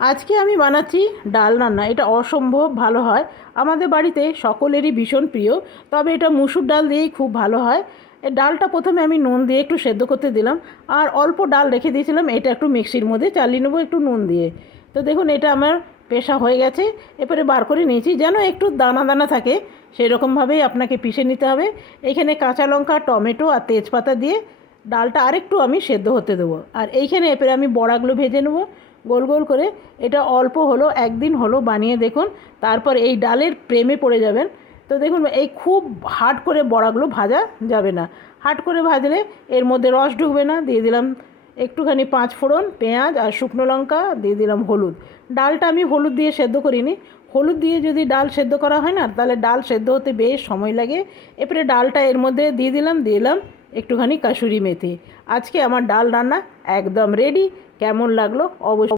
আজকে আমি বানাচ্ছি ডাল রান্না। এটা অসম্ভব ভালো হয়, আমাদের বাড়িতে সকলেরই ভীষণ প্রিয়। তবে এটা মুসুর ডাল দিয়েই খুব ভালো হয়। এই ডালটা প্রথমে আমি নুন দিয়ে একটু সেদ্ধ করতে দিলাম, আর অল্প ডাল রেখে দিয়েছিলাম। এটা একটু মিক্সির মধ্যে চালিয়ে নেবো একটু নুন দিয়ে। তো দেখুন এটা আমার পেশা হয়ে গেছে। এরপরে বার করে নিয়েছি, যেন একটু দানা দানা থাকে সেই রকমভাবেই আপনাকে পিষে নিতে হবে। এখানে কাঁচা লঙ্কা, টমেটো আর তেজপাতা দিয়ে ডালটা আরেকটু আমি সেদ্ধ হতে দেবো। আর এইখানে এরপরে আমি বড়াগুলো ভেজে নেবো গোল গোল করে। এটা অল্প হলো, একদিন হলো বানিয়ে দেখুন, তারপর এই ডালের প্রেমে পড়ে যাবেন। তো দেখুন এই খুব হার্ড করে বড়াগুলো ভাজা যাবে না, হার্ড করে ভাজলে এর মধ্যে রস ঢুকবে না। দিয়ে দিলাম একটুখানি পাঁচ ফোড়ন, পেঁয়াজ আর শুকনো লঙ্কা, দিয়ে দিলাম হলুদ। ডালটা আমি হলুদ দিয়ে সেদ্ধ করিনি। হলুদ দিয়ে যদি ডাল সেদ্ধ করা হয় না, তাহলে ডাল সেদ্ধ হতে বেশ সময় লাগে। এরপরে ডালটা এর মধ্যে দিয়ে দিলাম একটুখানি কাসুরি মেথি। আজকে আমার ডাল রান্না একদম রেডি। কেমন লাগলো অবশ্যই